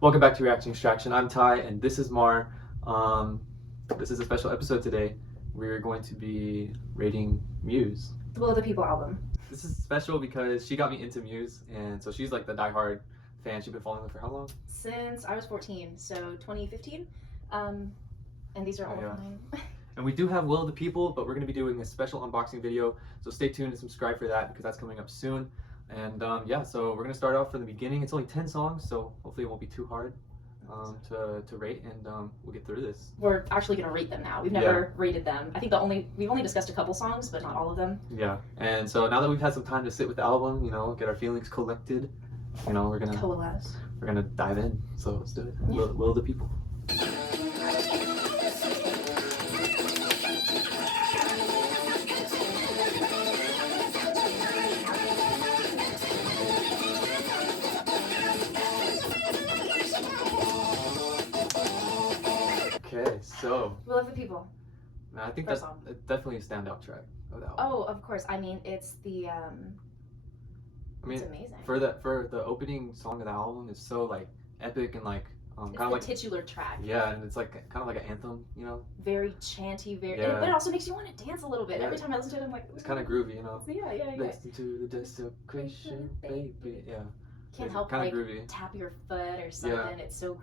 Welcome back to Reaction Extraction. I'm Ty, and this is Mar. This is a special episode today. We're going to be rating Muse. The Will of the People album. This is special because she got me into Muse, and so she's like the diehard fan. She's been following them for how long? Since I was 14, so 2015. And these are all of mine. And we do have Will of the People, but we're going to be doing a special unboxing video, so stay tuned and subscribe for that because that's coming up soon. And yeah, so we're going to start off from the beginning. It's only 10 songs, so hopefully it won't be too hard to rate, and we'll get through this. We're actually going to rate them now. We've never rated them. I think we've only discussed a couple songs, but not all of them. Yeah, and so now that we've had some time to sit with the album, get our feelings collected, we're going to coalesce. We're going to dive in. So let's do it. Yeah. Will of the People. Okay, so Will of the People. Man, I think that's definitely a standout track of the album. Oh, of course. I mean, it's the it's amazing. For the opening song of the album is so like epic and like kind of like titular track. Yeah, and it's like kind of like an anthem, Very chanty, yeah. But it also makes you want to dance a little bit. Yeah. Every time I listen to it, I'm like, ooh. It's kind of groovy, Yeah. Listen to the desecration, baby. Yeah. Can't help kind like of groovy. Tap your foot or something. Yeah. It's so.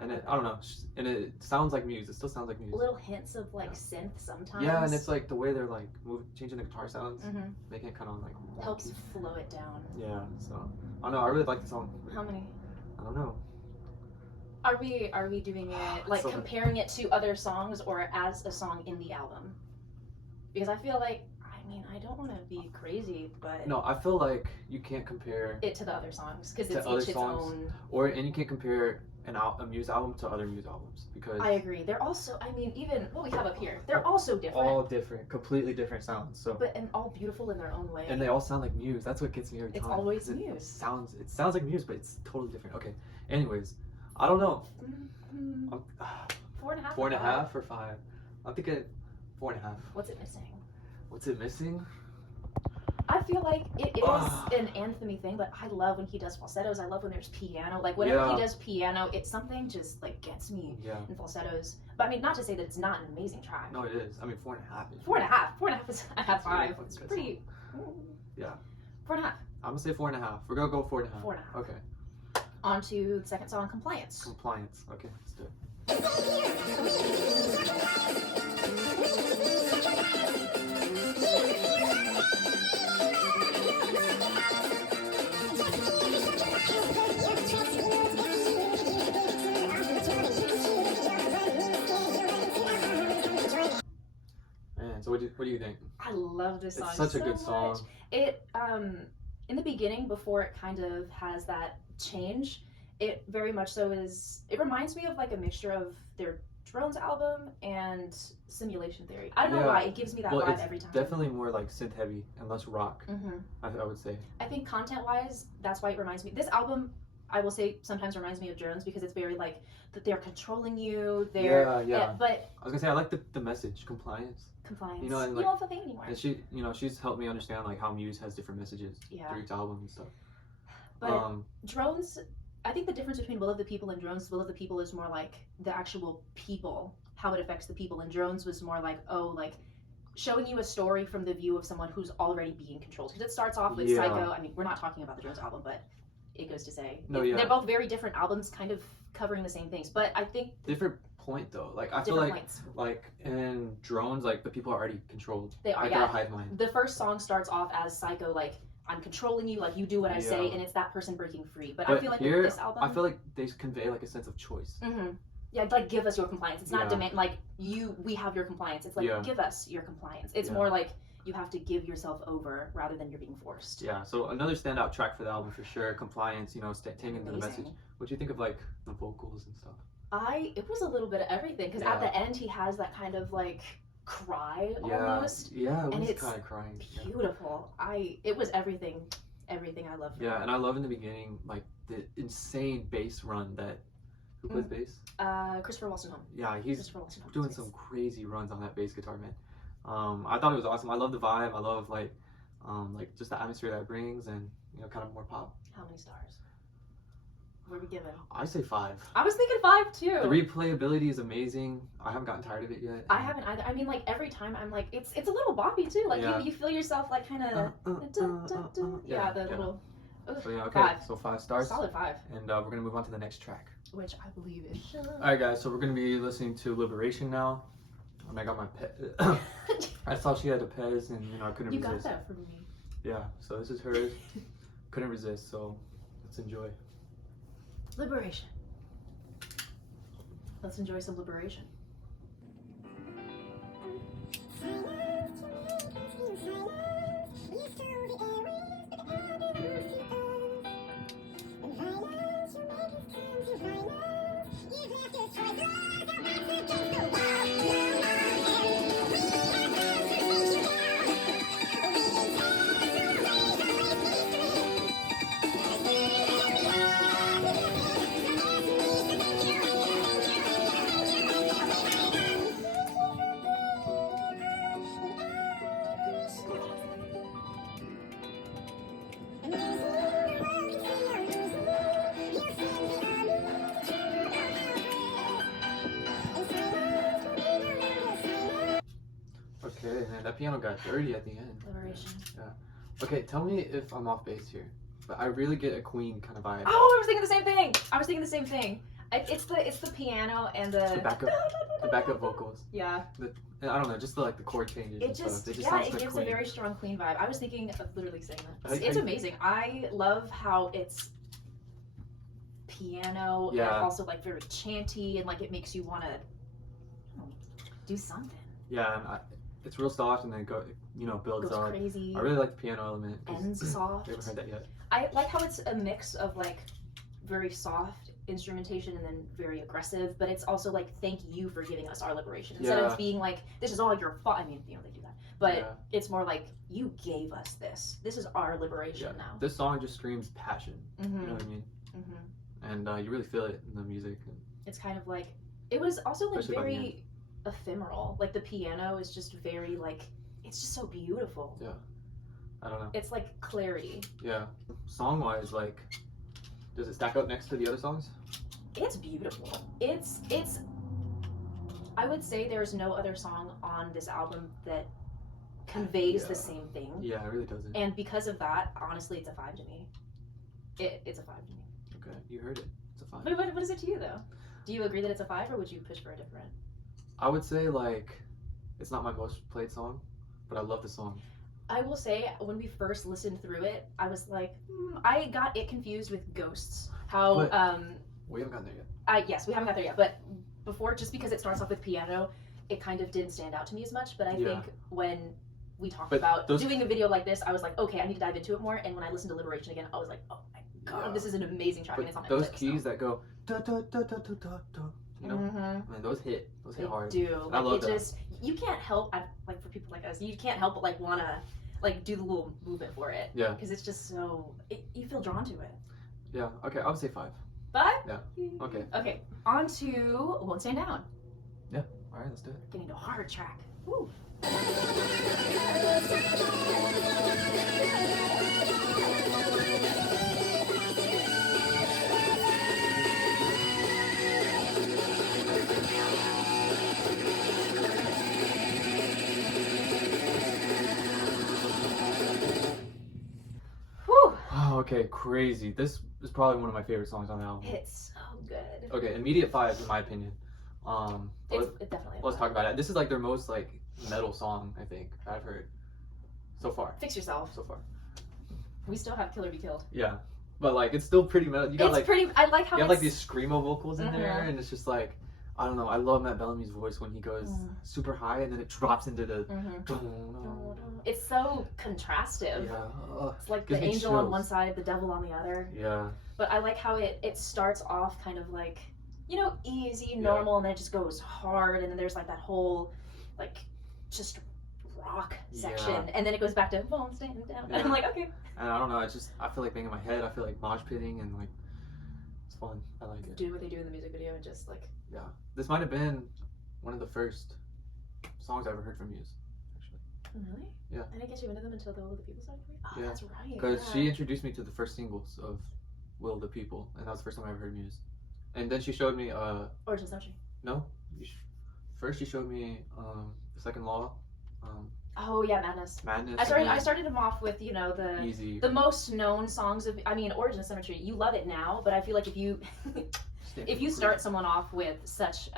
And I don't know, and it sounds like Muse. It still sounds like Muse. Little hints of like synth sometimes. Yeah, and it's like the way they're like changing the guitar sounds, making it kind of like helps flow it down. Yeah, so I don't know. I really like the song. How many? I don't know. Are we doing it like comparing it to other songs or as a song in the album? Because I feel like I don't want to be crazy, but no, I feel like you can't compare it to the other songs because it's each its own. And you can't compare a Muse album to other Muse albums because I agree. They're also, even what we have up here, they're also different. All different, completely different sounds. So, and all beautiful in their own way. And they all sound like Muse. That's what gets me every time. It's always Muse. It sounds like Muse, but it's totally different. Okay. Anyways, I don't know. 4.5. 4.5 or 5. I'm thinking 4.5. What's it missing? What's it missing? I feel like it is an anthemy thing, but I love when he does falsettos. I love when there's piano. Like whenever he does piano, it's something just like gets me in falsettos. But I mean, not to say that it's not an amazing track. No, it is. I mean, 4.5. 4.5 is I have 5. It's pretty. Yeah. 4.5. I'm gonna say 4.5. We're gonna go 4.5. 4.5. Okay. On to the second song, Compliance. Compliance. Okay, let's do it. So what do you think? I love this song. It's such a good song. It in the beginning, before it kind of has that change, it very much so is. It reminds me of like a mixture of their Drones album and Simulation Theory. I don't know why it gives me that vibe every time. Definitely more like synth heavy and less rock. I would say. I think content wise, that's why it reminds me. This album, I will say, sometimes reminds me of Drones because it's very like that they're controlling you. Yeah. But I was gonna say I like the message, compliance. Compliance. And you like, don't have to pay anymore. And she's helped me understand like how Muse has different messages through each album and stuff. But Drones, I think the difference between Will of the People and Drones, Will of the People is more like the actual people, how it affects the people, and Drones was more like showing you a story from the view of someone who's already being controlled. Because it starts off with Psycho. I mean, we're not talking about the Drones album, but it goes to say they're both very different albums, kind of covering the same things. But I think different point though. Like I feel like in Drones, like the people are already controlled. They are. Like, they're a hive mind. The first song starts off as Psycho, like I'm controlling you, like you do what I say, and it's that person breaking free. But I feel like here, with this album, I feel like they convey like a sense of choice. Yeah, like give us your compliance. It's not demand like we have your compliance. It's like give us your compliance. It's more like you have to give yourself over rather than you're being forced. Yeah. So another standout track for the album for sure. Compliance. Taking into the message. What do you think of like the vocals and stuff? It was a little bit of everything because at the end he has that kind of like cry almost. Yeah, it was it's kind of crying. Beautiful. It was everything I loved. Yeah, and I love in the beginning like the insane bass run that who plays bass? Christopher Walston-Home. Yeah, he's doing some crazy runs on that bass guitar, man. I thought it was awesome. I love the vibe. I love like just the atmosphere that it brings, and kind of more pop. How many stars? What are we giving? I say 5. I was thinking 5 too. The replayability is amazing. I haven't gotten tired of it yet. I haven't either. I mean, like every time I'm like, it's a little boppy too. Like you feel yourself like kind of yeah, the little. So yeah, okay. 5. So 5 stars. Solid 5. And we're gonna move on to the next track, which I believe is. All right, guys. So we're gonna be listening to Liberation now. And I got my pet. I saw she had a Pez, and I couldn't resist. You got that from me. Yeah. So this is hers. Couldn't resist. So let's enjoy. Liberation. Let's enjoy some liberation. Okay, man, that piano got dirty at the end. Liberation. Yeah. Okay, tell me if I'm off base here, but I really get a Queen kind of vibe. Oh, I was thinking the same thing. It's the piano and the backup vocals. Yeah. I don't know, just the chord changes. It just gives a very strong Queen vibe. I was thinking of literally saying that. It's amazing. I love how it's piano and also like very chanty, and like it makes you want to do something. Yeah, and it's real soft, and then builds goes up. Crazy. I really like the piano element. Ends soft. I haven't heard that yet. I like how it's a mix of like very soft instrumentation and then very aggressive, but it's also like, thank you for giving us our liberation, instead of being like, this is all your fault. I mean, they do that, but it's more like, you gave us this is our liberation now. This song just screams passion. You know what I mean? And you really feel it in the music. It's kind of like, it was also like Especially very ephemeral. Like the piano is just very like, it's just so beautiful. Yeah, I don't know. It's like clarity. Yeah, song wise, like, does it stack up next to the other songs? It's beautiful. It's I would say there's no other song on this album that conveys the same thing. Yeah, it really doesn't. And because of that, honestly, it's a 5 to me. It's a 5 to me. Okay, you heard it. It's a 5. But what is it to you though? Do you agree that it's a 5, or would you push for a different? I would say like, it's not my most played song, but I love the song. I will say, when we first listened through it, I was like, I got it confused with Ghosts. How we haven't gotten there yet. Yes, we haven't got there yet. But before, just because it starts off with piano, it kind of didn't stand out to me as much. But I think when we talked about doing a video like this, I was like, okay, I need to dive into it more. And when I listened to Liberation again, I was like, oh my god, this is an amazing track. But and it's on those Netflix, keys that go da da da da da da da. Man, those hit hard. They do. I love that. Just, you can't help, like for people like us, you can't help but like wanna like do the little movement for it. Yeah. Because it's just so, you feel drawn to it. Yeah. Okay, I would say 5. 5? Yeah. Okay. Okay. On to Won't Stand Down. Yeah. All right, let's do it. Getting to a hard track. Woo. Okay, crazy. This is probably one of my favorite songs on the album. It's so good. Okay, immediate 5 in my opinion. It definitely. Let's talk about it. This is like their most like metal song I think I've heard so far. Fix yourself. So far. We still have Killer Be Killed. Yeah, but like it's still pretty metal. You got it's pretty. I like how you have like these screamo vocals in there, and it's just like, I don't know. I love Matt Bellamy's voice when he goes super high and then it drops into the. It's so contrastive. Yeah. It's like the angel on one side, the devil on the other. Yeah. But I like how it starts off kind of like, easy, normal, and then it just goes hard, and then there's like that whole, like, just rock section, and then it goes back to Won't Stand Down. And I'm like, okay. And I don't know. I feel like being in my head. I feel like mosh pitting and like, it's fun. I like it. Do what they do in the music video and just like. Yeah. This might have been one of the first songs I ever heard from MUSE. Really? Yeah. I didn't get you into them until the older people started. Oh, yeah. That's right. Because she introduced me to the first singles of Will of the People, and that was the first time I ever heard Muse. And then she showed me Origin Assumption. no, first she showed me the Second Law. Oh yeah, Madness. Madness. I started them off with, you know, Easy. the most known songs of, I mean, Origin of Symmetry. You love it now, but I feel like if you if you start someone off with such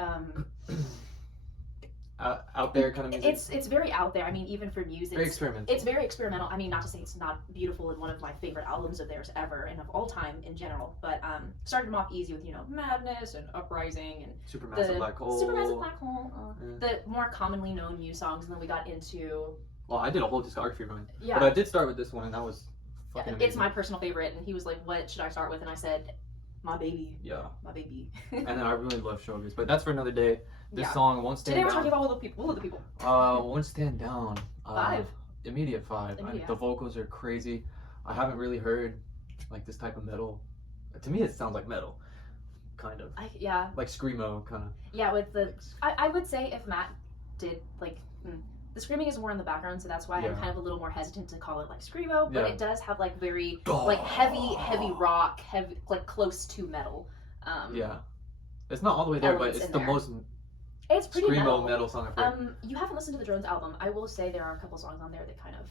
out there kind of music. it's very out there. I mean, even for Muse, Very experimental. It's very experimental. I mean, not to say it's not beautiful and one of my favorite albums of theirs ever and of all time in general, but started them off easy with, you know, Madness and Uprising and Supermassive Black Hole. Supermassive Black Hole. The more commonly known Muse songs, and then we got into. Well, I did a whole discography run. Yeah. But I did start with this one, and that was fucking amazing. It's my personal favorite, and he was like, "What should I start with?" And I said, "My Baby." Yeah. My Baby. And then I really love Showbiz, but that's for another day. This Yeah. song won't stand Today down. we're talking about Will of the People. Will of the People. Won't stand down. 5. Immediate 5. Immediate. The vocals are crazy. I haven't really heard like this type of metal. To me, it sounds like metal, kind of. Yeah. Like screamo, kind of. Yeah, with the, I would say if Matt did like, the screaming is more in the background, so that's why I'm kind of a little more hesitant to call it like screamo. But it does have like very like heavy rock, heavy like close to metal. Yeah, it's not all the way there, but it's the most. It's pretty screamo metal song I've heard. You haven't listened to the Drones album. I will say there are a couple songs on there that kind of.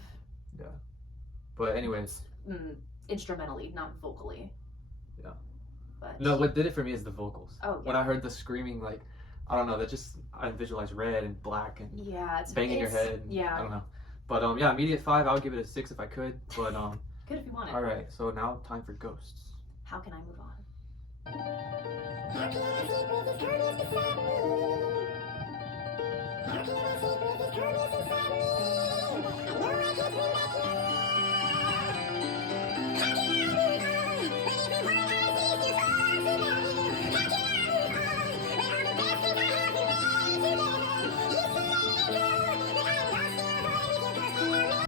Yeah. But anyways. Instrumentally, not vocally. Yeah. But. No, what did it for me is the vocals. Oh. Yeah. When I heard the screaming, like, I don't know, that just I visualized red and black and it's banging your head. And, yeah. I don't know. But yeah, immediate 5. I would give it a 6 if I could. But Good if you want it. All right. So now time for Ghosts. How can I move on? How can I sleep with this curve beside me? How can I sleep with this curve inside me? I know I can't bring back your love. How can I move on when everyone I see still talks about you? How can I move on when all the best things I have been made together? Used to let it go, but I'm lost in a void with you 'cause I know.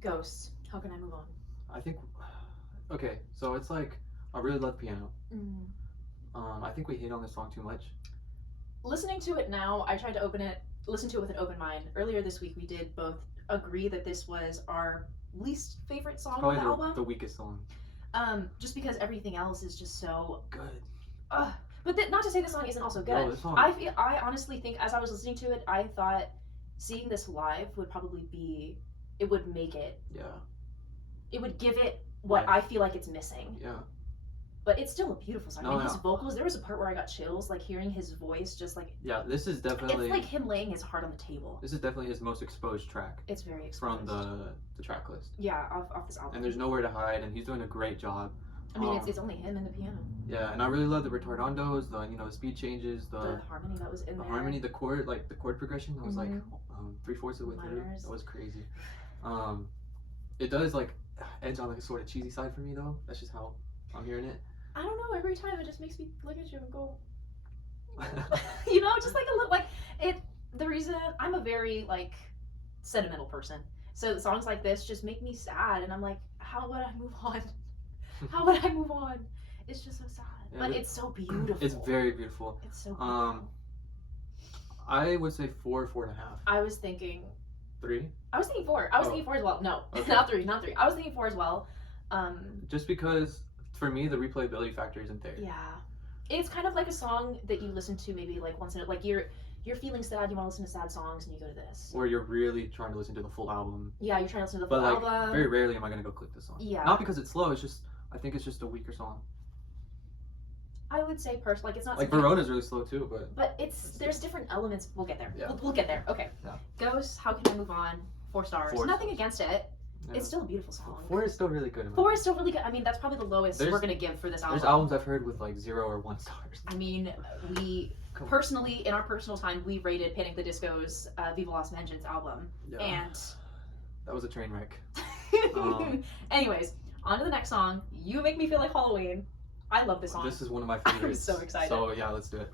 Ghosts. How can I move on? I think. Okay, so it's like I really love piano. I think we hate on this song too much. Listening to it now, I tried to listen to it with an open mind. Earlier this week, we did both agree that this was our least favorite song Probably on the album. the weakest song. Just because everything else is just so good. But not to say the song isn't also good. No, this song... I honestly think as I was listening to it, I thought seeing this live would probably be, it would make it. Yeah. It would give it what I feel like it's missing. Yeah. But it's still a beautiful song. No, I mean, his vocals, there was a part where I got chills, like hearing his voice just like... Yeah, this is definitely... It's like him laying his heart on the table. This is definitely his most exposed track. It's very exposed. From the track list. Yeah, off this album. And there's nowhere to hide, and he's doing a great job. I mean, it's only him and the piano. Yeah, and I really love the retardandos, the speed changes, the harmony that was in there. The harmony, the chord progression that was like 3/4 of the way through. That was crazy. It does like edge on like a sort of cheesy side for me though. That's just how I'm hearing it. I don't know. Every time it just makes me look at you and go, you know, just like a little like it. The reason I'm a very like sentimental person, so songs like this just make me sad, and I'm like, how would I move on? How would I move on? It's just so sad, but it's so beautiful. It's very beautiful. It's so beautiful. I would say 4, 4.5. I was thinking 3. I was thinking 4. I was thinking 4 as well. No, okay. not 3. I was thinking 4 as well. Just because for me the replayability factor isn't there. Yeah, it's kind of like a song that you listen to maybe like once in a, like you're feeling sad, you want to listen to sad songs, and you go to this. Or you're really trying to listen to the full album. Yeah, you're trying to listen to the full album. Very rarely am I gonna go click this song. Yeah. Not because it's slow. It's just I think it's just a weaker song. I would say personally, like it's not like Verona's really slow too, but there's different elements. We'll get there. Yeah. We'll get there. Okay. Yeah. Ghosts. How can I move on? 4 stars. Nothing against it. Yeah. It's still a beautiful song. 4 is still really good. 4 is still really good. I mean, that's probably the lowest we're gonna give for this album. There's albums I've heard with like 0 or 1 stars. I mean, we personally, in our personal time, we rated Panic! The Disco's Viva Las Vengeance album, and that was a train wreck. Anyways, on to the next song. You Make Me Feel Like Halloween. I love this song. This is one of my favorites. I'm so excited. So yeah, let's do it.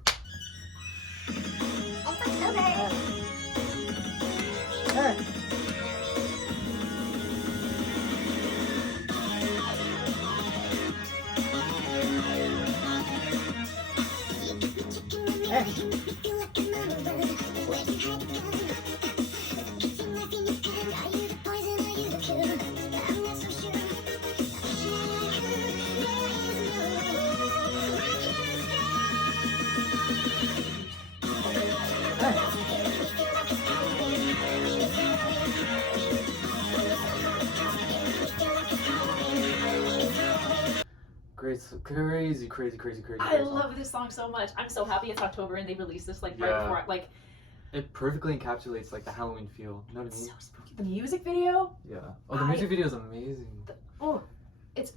crazy I song. love this song so much. I'm so happy it's October and they released this like right Yeah. before like It perfectly encapsulates like the Halloween feel. You know what I it's mean? so spooky. The music video, Yeah. Oh, the music video is amazing. it's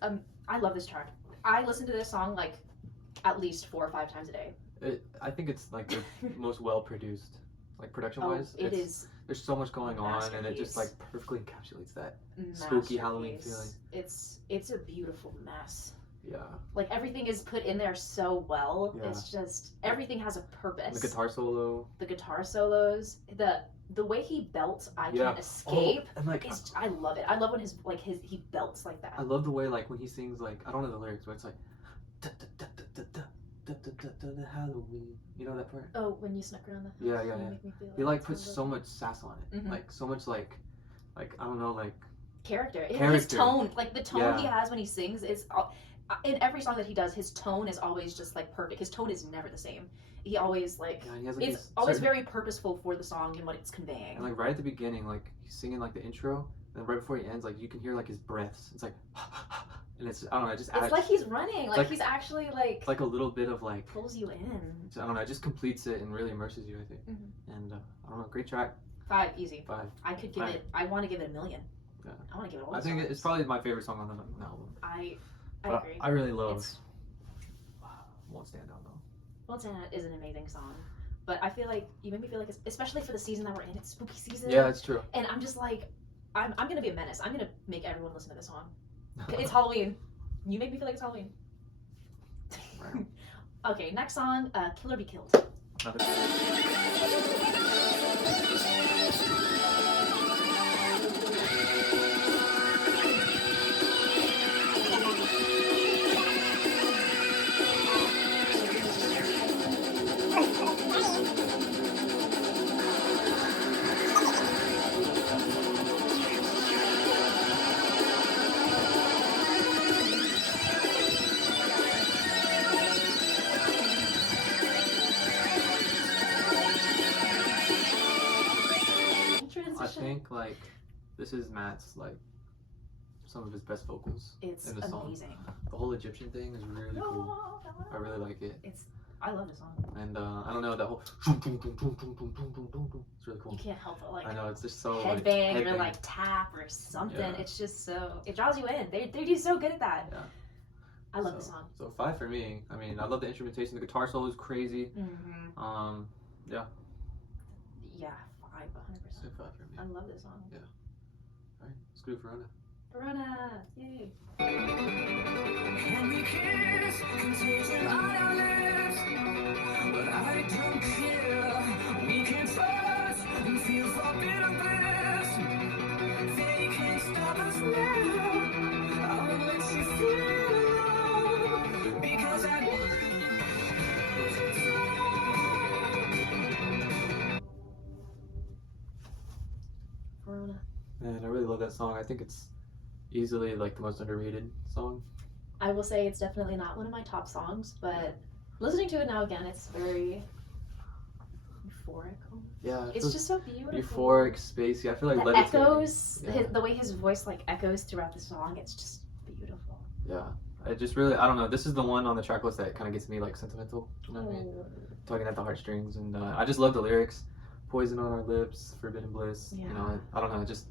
I love this track. I listen to this song like at least 4 or 5 times a day. I think it's like the most well produced, like production wise. It is There's so much going on, and it just like masterpiece. perfectly encapsulates that spooky Halloween masterpiece. feeling. It's a beautiful mess. Yeah. Like everything is put in there so well. Yeah. It's just everything has a purpose. The guitar solo. The guitar solos, the way he belts "I Yeah. Can't Escape" And like is I love it. I love when he belts like that. I love the way like when he sings like I don't know the lyrics, but it's like da, da, da, da, da, da, da, da, da, da, Halloween. You know that part? Oh, when you snuck around the house. Yeah, you yeah. make me feel He like it's puts so so good. much sass on it, Mhm. like so much like I don't know like character. His Character. tone, like the tone he Yeah. has when he sings, is in every song that he does. His tone is always just like perfect. His tone is never the same. He always like yeah, he has like it's this always certain- very purposeful for the song and what it's conveying. and like right at the beginning, like he's singing like the intro, and right before he ends, like you can hear like his breaths. It's like and it's I don't know, it just adds It's like he's running. Like like- he's actually like it's like a little bit of like pulls you in. I don't know, it just completes it and really immerses you. I think, Mhm. and I don't know, great track. 5 easy. 5. I could give 5. it. I want to give it 1,000,000. Yeah. I want to give it all. I the think songs. it's probably my favorite song on the album. I But agree. I really love. It's Won't stand out though. Montana is an amazing song, but I feel like you make me feel like, especially for the season that we're in, it's spooky season. Yeah, that's true. And I'm just like, I'm gonna be a menace. I'm gonna make everyone listen to this song. It's Halloween. You make me feel like it's Halloween. Right. Okay, next song, "Kill or Be Killed." Another- I Transition. think like this is Matt's like some of his best vocals It's in the song. amazing. The whole Egyptian thing is really cool. I really like it, I love the song. and I don't know that whole. It's really cool. You can't help it. Like I know it's just so headbang like, or like tap or something. Yeah. It's just so it draws you in. They do so good at that. Yeah. I love the song. So 5 for me. I mean, I love the instrumentation. The guitar solo is crazy. Mm-hmm. Yeah. Yeah, 5, 100%. So 5 for me. I love this song. All right, let's do Verona. Verona, yay. Can we kiss? Contagion on our lips. But I don't care. We can trust and feel forbidden bliss. They can't stop us now. I won't let you feel alone. Because I need you so. Verona. And I really love that song. I think it's easily like the most underrated song. I will say it's definitely not one of my top songs, but listening to it now again, it's very euphoric. Yeah, It's just so beautiful. euphoric, spacey. I feel like the levitating. echoes, Yeah. the way his voice like echoes throughout the song, it's just beautiful. Yeah, I just really, I don't know. This is the one on the track list that kind of gets me like sentimental. You know what I mean? Tugging at the heartstrings, and I just love the lyrics. Poison on our lips, forbidden bliss. You know, Yeah. I don't know. It's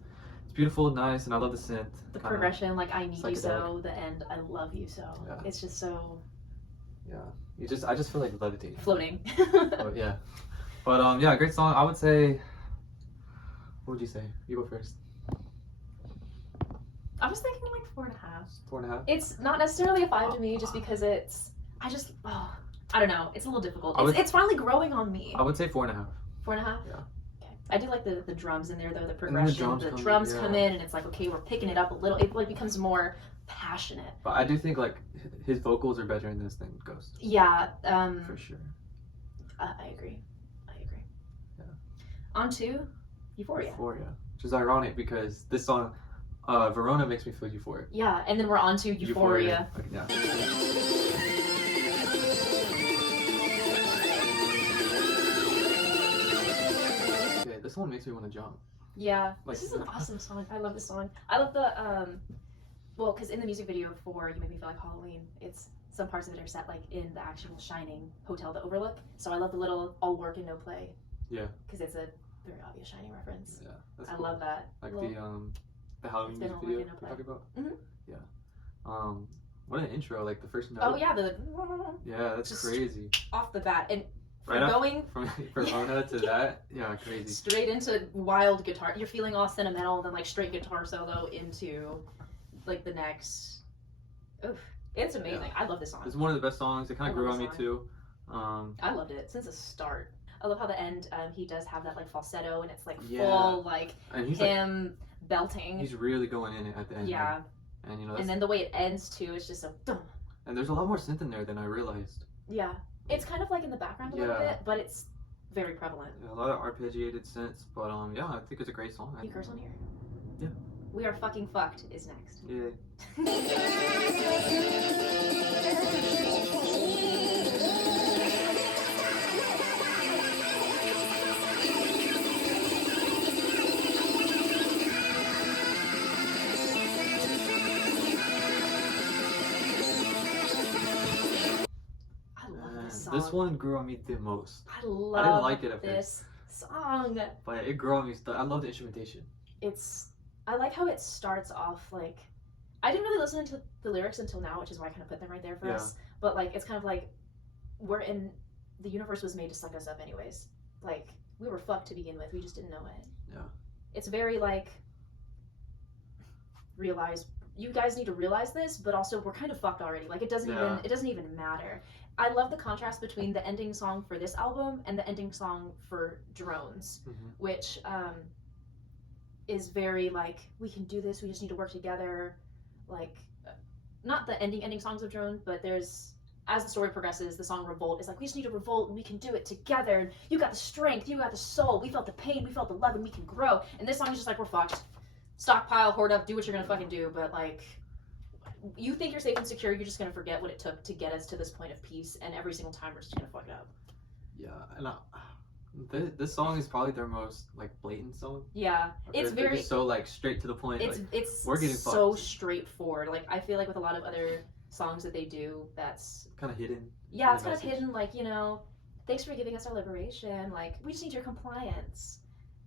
beautiful, nice, and I love the synth. The kinda- progression, like I need you so, psychedelic. the end, I love you so. Yeah. It's just so Yeah, I just feel like levitating. floating. Oh yeah, but yeah, great song. I would say. What would you say? You go first. I was thinking like 4.5. 4.5. It's not necessarily a 5 to me, just because I don't know. It's a little difficult. I would- It's finally growing on me. I would say 4.5. 4.5. Yeah. Okay. I do like the drums in there though. The then the progression. drums The come in, drums yeah. come in, and it's like okay, we're picking it up a little. It like becomes more passionate. But I do think like his vocals are better in this than Ghost. Yeah. For sure. I agree. Yeah. On to Euphoria. Euphoria. Which is ironic because this song, Verona, makes me feel euphoric. Yeah, and then we're on to Euphoria. Okay, yeah. Okay, this one makes me want to jump. Yeah, Like- this is an awesome song. I love this song. I love the well, because in the music video for "You Make Me Feel Like Halloween," it's some parts of it are set like in the actual Shining hotel, the Overlook. So I love the little all work and no play. Yeah. Because it's a very obvious Shining reference. Yeah, that's I cool. love that. Like little, the Halloween It's been music all video work you're and no talking about. Mhm. Yeah. What an intro! Like the first note. Oh yeah, the Yeah, that's Just crazy. off the bat, and Right from off- going From Lona to that, yeah, crazy. straight into wild guitar. You're feeling all sentimental, and then like straight guitar solo into like the next. Oof, it's amazing. Yeah. I love this song. It's one of the best songs. It kind I of grew love on me the too. I loved it since the start. I love how the end he does have that like falsetto, and it's like Yeah. full like And he's him belting. he's really going in it at the end. Yeah, And you know, and that's, then the way it ends too, it's just so. and there's a lot more synth in there than I realized. Yeah, it's kind of like in the background a little Yeah. bit, but it's very prevalent. Yeah, a lot of arpeggiated synths, but yeah, I think it's a great song. You curse on here? Yeah. We Are Fucking Fucked is next. Yeah. I love this song. This one grew on me the most, I love didn't like it at this song. but it grew on me. I love the instrumentation. I like how it starts off like, I didn't really listen to the lyrics until now, which is why I kind of put them right there for Yeah. us. But like, it's kind of like, the universe was made to suck us up anyways. Like, we were fucked to begin with, we just didn't know it. Yeah. It's very like, you guys need to realize this, but also we're kind of fucked already. Like, it doesn't even matter. I love the contrast between the ending song for this album and the ending song for Drones, Mm-hmm. which is very like, we can do this, we just need to work together. Like, not the ending songs of Drone, but there's, as the story progresses, the song Revolt is like, we just need to revolt and we can do it together, and you got the strength, you got the soul, we felt the pain, we felt the love, and we can grow. And this song is just like, we're fucked. Stockpile, hoard up, do what you're gonna fucking do, but like, you think you're safe and secure, you're just gonna forget what it took to get us to this point of peace, and every single time we're just gonna fuck it up. Yeah, and this song is probably their most like blatant song. Yeah, it's They're very just so like straight to the point. it's like, it's we're getting so fucked. straightforward. Like, I feel like with a lot of other songs that they do, that's kind of hidden. yeah, the it's kind of message. hidden. Like, you know, thanks for giving us our liberation. Like, we just need your compliance.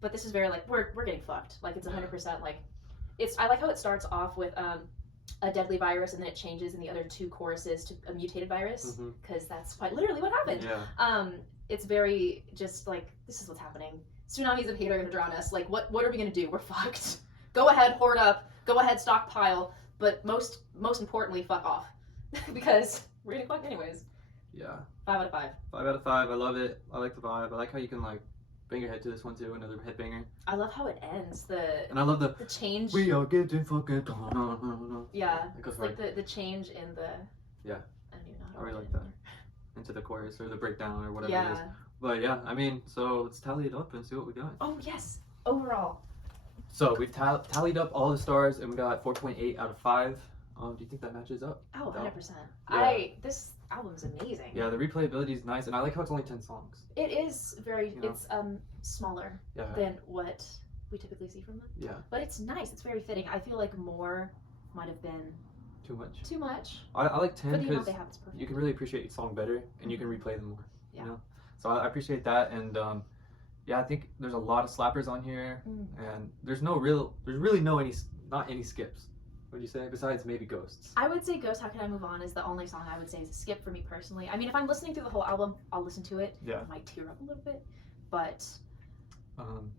But this is very like, we're getting fucked. Like, it's 100% like, I like how it starts off with a deadly virus, and then it changes in the other two choruses to a mutated virus, because that's quite literally what happened. Yeah. It's very just like, this is what's happening. Tsunamis of hate are gonna drown us. Like, what are we gonna do? We're fucked. Go ahead, hoard up. Go ahead, stockpile. But most importantly, fuck off, because we're getting fucked anyways. Yeah. 5 out of 5. 5 out of 5. I love it. I like the vibe. I like how you can like bang your head to this one too. Another headbanger. I love how it ends. And I love the change. we are getting fucking. No. Yeah. It goes It's hard. like the change in the. Yeah. I don't even know how I really to like put it that. Into the chorus or the breakdown or whatever Yeah. it is. But yeah, I mean, so let's tally it up and see what we got. Oh yes. Overall. So we've tallied up all the stars and we got 4.8 out of 5. Do you think that matches up? Oh, No. 100%. Yeah. This album's amazing. Yeah, the replayability is nice, and I like how it's only 10 songs. It is very. You know? It's smaller Yeah. than what we typically see from them. Yeah. But it's nice. It's very fitting. I feel like more might have been Too much. too much. I like For 10 the amount because they have, it's perfect. you can really appreciate each song better, and you can replay them more. Yeah. You know? So I appreciate that, and yeah, I think there's a lot of slappers on here, and there's really not any skips. What do you say? Besides maybe Ghosts. I would say Ghost, How Can I Move On is the only song I would say is a skip for me personally. I mean, if I'm listening through the whole album, I'll listen to it. Yeah. I might tear up a little bit, but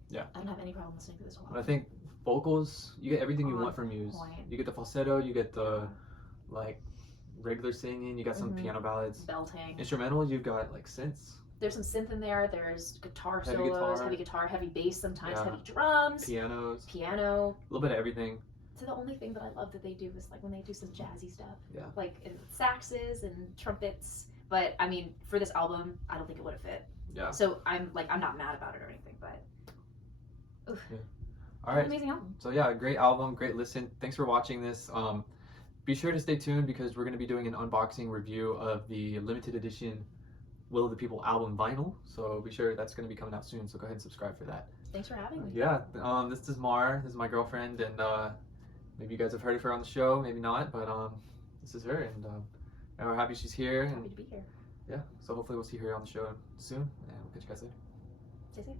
Yeah. I don't have any problem listening to this whole But I album. think vocals, you get everything you On want from Muse. point. You get the falsetto, you get the like regular singing, you got some piano ballads. Belting. Instrumentals, you've got like synths, There's some synth in there. There's guitar Heavy solos, guitar. heavy guitar, heavy bass sometimes, Yeah. heavy drums, pianos, piano. a little bit of everything. So the only thing that I love that they do is like when they do some jazzy stuff. Yeah. Like in saxes and trumpets. But I mean, for this album, I don't think it would have fit. Yeah. So I'm not mad about it or anything, but oof. All An right. amazing album. So yeah, great album, great listen. Thanks for watching this. Be sure to stay tuned because we're going to be doing an unboxing review of the limited edition Will of the People album vinyl. So be sure that's going to be coming out soon. So go ahead and subscribe for that. Thanks for having me. Yeah. This is Mar. This is my girlfriend, and maybe you guys have heard of her on the show, maybe not, but this is her. And And we're happy she's here. Happy And to be here. yeah, so hopefully we'll see her on the show soon, and we'll catch you guys later. Stay safe.